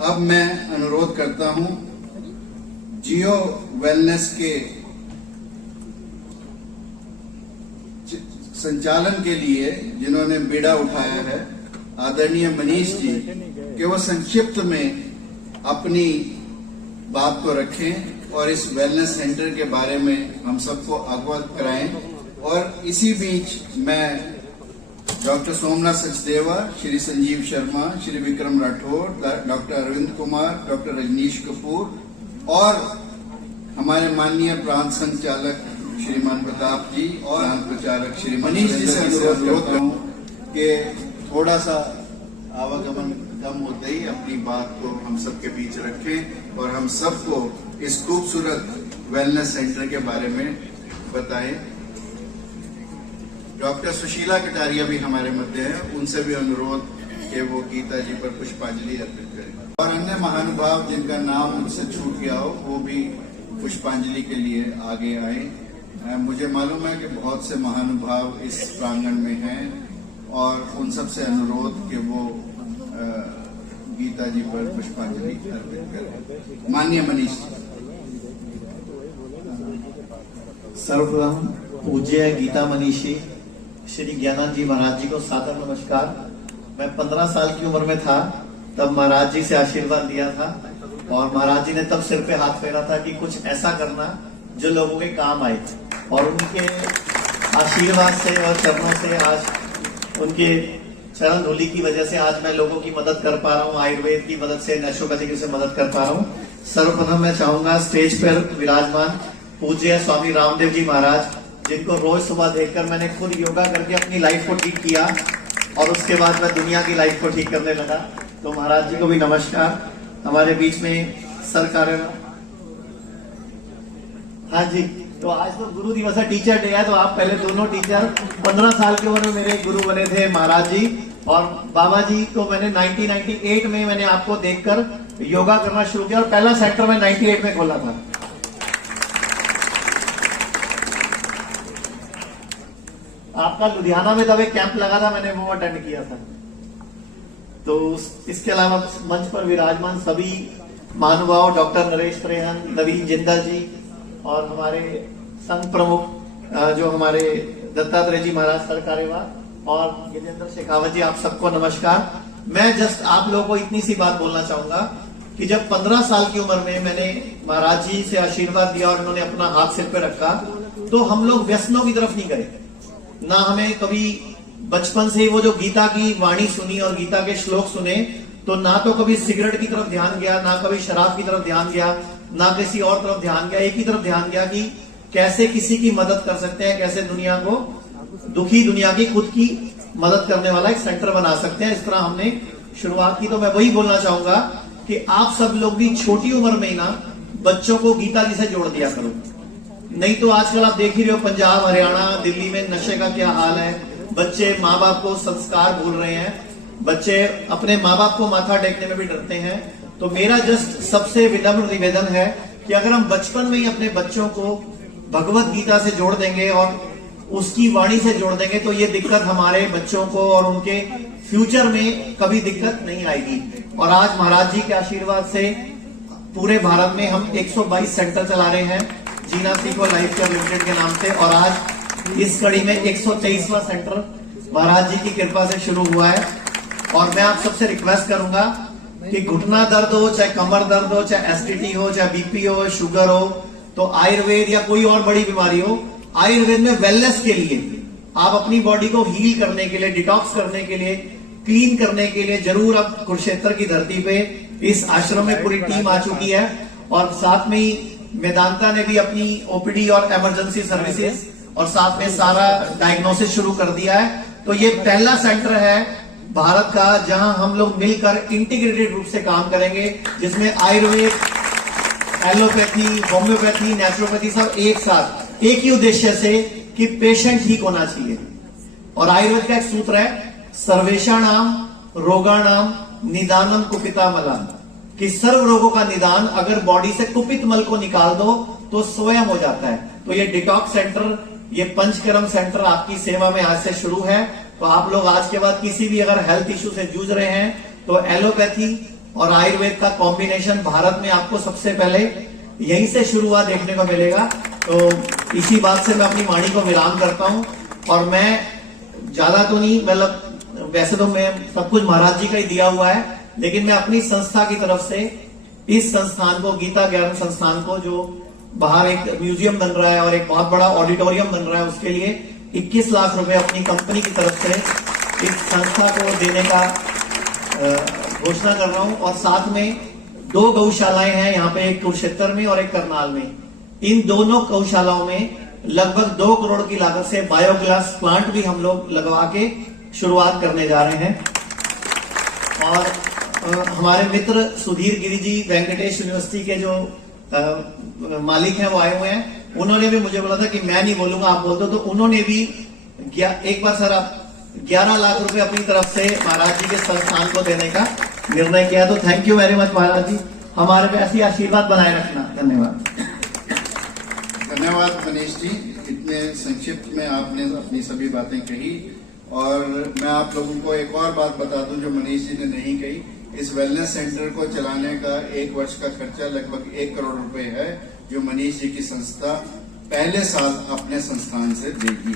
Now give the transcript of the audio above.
अब मैं अनुरोध करता हूं जियो वेलनेस के संचालन के लिए जिन्होंने बीड़ा उठाया है आदरणीय मनीष जी कि वो संक्षिप्त में अपनी बात को रखें और इस वेलनेस सेंटर के बारे में हम सबको अवगत कराएं। और इसी बीच मैं doctor Somnath Sachdeva, Shri Sanjeev Sharma, Shri Vikram Rathore, doctor Arvind Kumar, doctor Rajneesh Kapoor और हमारे माननीय प्रांत संचालक श्रीमान प्रताप जी और प्रचारक श्री मनीष जी से अनुरोध करता हूँ कि थोड़ा सा आवागमन कम होते ही अपनी बात को हम सबके बीच रखें और हम सबको इस खूबसूरत वेलनेस सेंटर के बारे में बताएं। डॉक्टर सुशीला कटारिया भी हमारे मध्य है, उनसे भी अनुरोध कि वो गीता जी पर पुष्पांजलि अर्पित करें और अन्य महानुभाव जिनका नाम मुझसे छूट गया हो वो भी पुष्पांजलि के लिए आगे आए। मुझे मालूम है कि बहुत से महानुभाव इस प्रांगण में हैं और उन सब से अनुरोध कि वो गीता जी पर पुष्पांजलि अर्पित करें। माननीय मनीष सर्वप्रथम पूज्य गीता मनीषी श्री ज्ञानानंद जी महाराज जी को सादर नमस्कार। मैं 15 साल की उम्र में था तब महाराज जी से आशीर्वाद लिया था और महाराज जी ने तब सिर पे हाथ फेरा था कि कुछ ऐसा करना जो लोगों के काम आए और उनके आशीर्वाद से और चरणों से आज उनके चरण धूलि की वजह से आज मैं लोगों की मदद कर पा रहा हूँ, आयुर्वेद की मदद से, नेचुरोपैथी से मदद कर पा रहा हूँ। सर्वप्रथम मैं चाहूंगा स्टेज पर विराजमान पूज्य स्वामी रामदेव जी महाराज जिनको रोज सुबह देखकर मैंने खुद योगा करके अपनी लाइफ को ठीक किया और उसके बाद मैं दुनिया की लाइफ को ठीक करने लगा, तो महाराज जी को भी नमस्कार। हमारे बीच में सरकार, हाँ जी, तो आज तो गुरु दिवस है, टीचर डे है, तो आप पहले दोनों टीचर 15 साल की उम्र में मेरे गुरु बने थे महाराज जी और बाबा जी को मैंने 1998 में मैंने आपको देखकर योगा करना शुरू किया और पहला सेंटर मैं 98 में खोला था। आपका लुधियाना में तब एक कैंप लगा था, मैंने वो अटेंड किया था। तो इसके अलावा मंच पर विराजमान सभी महानुभाव डॉक्टर नरेश त्रेहन, नवीन जिंदल जी और हमारे संघ प्रमुख जो हमारे दत्तात्रेय जी महाराज सरकारेवा और गिजेंद्र शेखावत जी, आप सबको नमस्कार। मैं जस्ट आप लोगों को इतनी सी बात बोलना चाहूंगा कि जब 15 साल की उम्र में मैंने महाराज जी से आशीर्वाद लिया और उन्होंने अपना हाथ सिर पे रखा तो हम लोग व्यसनों की तरफ नहीं गए, ना हमें कभी बचपन से वो जो गीता की वाणी सुनी और गीता के श्लोक सुने तो ना तो कभी सिगरेट की तरफ ध्यान गया, ना कभी शराब की तरफ ध्यान गया, ना किसी और तरफ ध्यान गया। एक ही तरफ ध्यान गया कि कैसे किसी की मदद कर सकते हैं, कैसे दुनिया को, दुखी दुनिया की, खुद की मदद करने वाला एक सेंटर बना सकते हैं। इस तरह हमने शुरुआत की। तो मैं वही बोलना चाहूंगा कि आप सब लोग भी छोटी उम्र में ही ना बच्चों को गीता जी से जोड़ दिया करो, नहीं तो आजकल आप देख ही रहे हो पंजाब, हरियाणा, दिल्ली में नशे का क्या हाल है। बच्चे माँ बाप को संस्कार भूल रहे हैं, बच्चे अपने माँ बाप को माथा टेकने में भी डरते हैं। तो मेरा जस्ट सबसे विनम्र निवेदन है कि अगर हम बचपन में ही अपने बच्चों को भगवत गीता से जोड़ देंगे और उसकी वाणी से जोड़ देंगे तो ये दिक्कत हमारे बच्चों को और उनके फ्यूचर में कभी दिक्कत नहीं आएगी। और आज महाराज जी के आशीर्वाद से पूरे भारत में हम 122 सेंटर चला रहे हैं जीना सीखो लाइफ केयर लिमिटेड के नाम से और आज इस कड़ी में 123वां सेंटर महाराज जी की कृपा से शुरू हुआ है। और मैं आप सबसे रिक्वेस्ट करूंगा कि घुटना दर्द हो, चाहे कमर दर्द हो, चाहे एसिडिटी हो, चाहे बीपी हो, शुगर हो, तो आयुर्वेद या कोई और बड़ी बीमारी हो, आयुर्वेद में वेलनेस के लिए आप अपनी बॉडी को हील करने के लिए, डिटॉक्स करने के लिए, क्लीन करने के लिए जरूर अब कुरुक्षेत्र की धरती पे इस आश्रम में पूरी टीम आ चुकी है। और साथ में ही वेदांता ने भी अपनी ओपीडी और इमरजेंसी सर्विसेज और साथ में सारा डायग्नोसिस शुरू कर दिया है। तो ये पहला सेंटर है भारत का जहां हम लोग मिलकर इंटीग्रेटेड रूप से काम करेंगे, जिसमें आयुर्वेद, एलोपैथी, होम्योपैथी, नेचुरोपैथी सब एक साथ, एक ही उद्देश्य से कि पेशेंट ठीक होना चाहिए। और आयुर्वेद का एक सूत्र है सर्वेषाणाम रोगाणाम निदानम कुपितामलम, कि सर्व रोगों का निदान अगर बॉडी से कुपित मल को निकाल दो तो स्वयं हो जाता है। तो ये डिटॉक्स सेंटर, ये पंचकर्म सेंटर आपकी सेवा में आज से शुरू है। तो आप लोग आज के बाद किसी भी अगर हेल्थ इश्यू से जूझ रहे हैं तो एलोपैथी, और आयुर्वेद का कॉम्बिनेशन भारत में आपको सबसे पहले यहीं से शुरू हुआ देखने को मिलेगा। तो इसी बात से मैं अपनी वाणी को विराम करता हूं। और मैं ज्यादा तो नहीं, मतलब वैसे तो मैं सब कुछ महाराज जी का ही दिया हुआ है, लेकिन मैं अपनी संस्था की तरफ से इस संस्थान को, गीता ज्ञान संस्थान को, जो बाहर एक म्यूजियम बन रहा है और एक बहुत बड़ा ऑडिटोरियम बन रहा है, उसके लिए 21 लाख रुपए अपनी कंपनी की तरफ से इस संस्था को देने का घोषणा कर रहा हूं। और साथ में 2 गौशालाएं हैं यहाँ पे, एक कुरुक्षेत्र में और एक करनाल में। इन दोनों गौशालाओं में लगभग 2 करोड़ की लागत से बायोगैस प्लांट भी हम लोग लगवा के शुरुआत करने जा रहे हैं। और हमारे मित्र सुधीर गिरी जी वेंकटेश यूनिवर्सिटी के जो मालिक हैं वो आए हुए हैं। उन्होंने भी मुझे बोला था कि मैं नहीं बोलूंगा, आप बोल दो, तो उन्होंने भी एक बार सर आप 11 लाख रुपए अपनी तरफ से महाराज जी के संस्थान को देने का निर्णय किया। तो थैंक यू वेरी मच महाराज जी, हमारे पे ऐसी आशीर्वाद बनाए रखना। धन्यवाद। धन्यवाद मनीष जी, इतने संक्षिप्त में आपने अपनी सभी बातें कही। और मैं आप लोगों को एक और बात बता दूं जो मनीष जी ने नहीं कही। इस वेलनेस सेंटर को चलाने का 1 वर्ष का खर्चा लगभग 1 करोड़ रुपए है, जो मनीष जी की संस्था पहले साल अपने संस्थान से देगी।